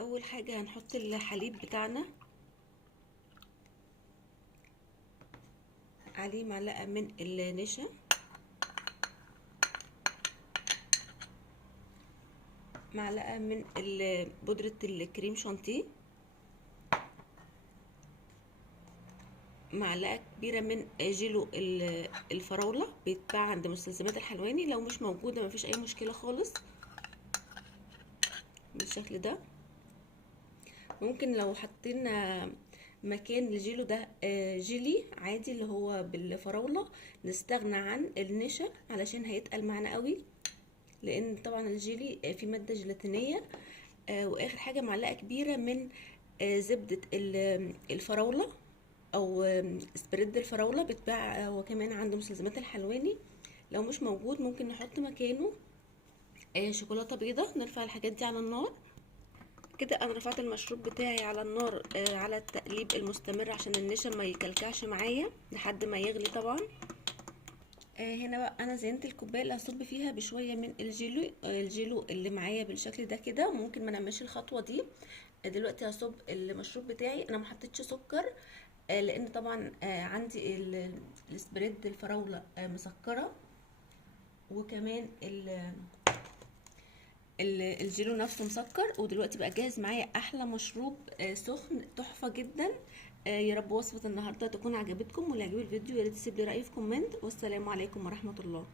اول حاجة هنحط الحليب بتاعنا، عليه معلقة من النشا، معلقة من بودرة الكريم شانتيه، معلقة كبيرة من جيلو الفراولة، بيتباع عند مستلزمات الحلواني، لو مش موجودة مفيش اي مشكلة خالص. بالشكل ده. ممكن لو حطينا مكان الجيلو ده جيلي عادي اللي هو بالفراولة، نستغنى عن النشا علشان هيتقل معانا قوي، لان طبعا الجيلي فيه مادة جيلاتينية. واخر حاجة معلقة كبيرة من زبدة الفراولة او سبريد الفراولة، بتباع وكمان عند مستلزمات الحلواني. لو مش موجود ممكن نحط مكانه شوكولاتة بيضة. نرفع الحاجات دي على النار كده. انا رفعت المشروب بتاعي على النار على التقليب المستمر عشان النشا ما يكلكعش معايا لحد ما يغلي طبعا. هنا بقى انا زينت الكوبايه اللي هصب فيها بشويه من الجيلو اللي معايا بالشكل ده كده. ممكن ما نعملش الخطوه دي دلوقتي. هصب المشروب بتاعي، انا ما حطيتش سكر لان طبعا عندي السبريد الفراوله مسكره، وكمان الجيلو نفسه مسكر. ودلوقتي بقى جاهز معايا احلى مشروب سخن تحفه جدا. يا رب وصفه النهارده تكون عجبتكم، واللي عجبه الفيديو يا ريت تسيب لي راي في كومنت. والسلام عليكم ورحمه الله.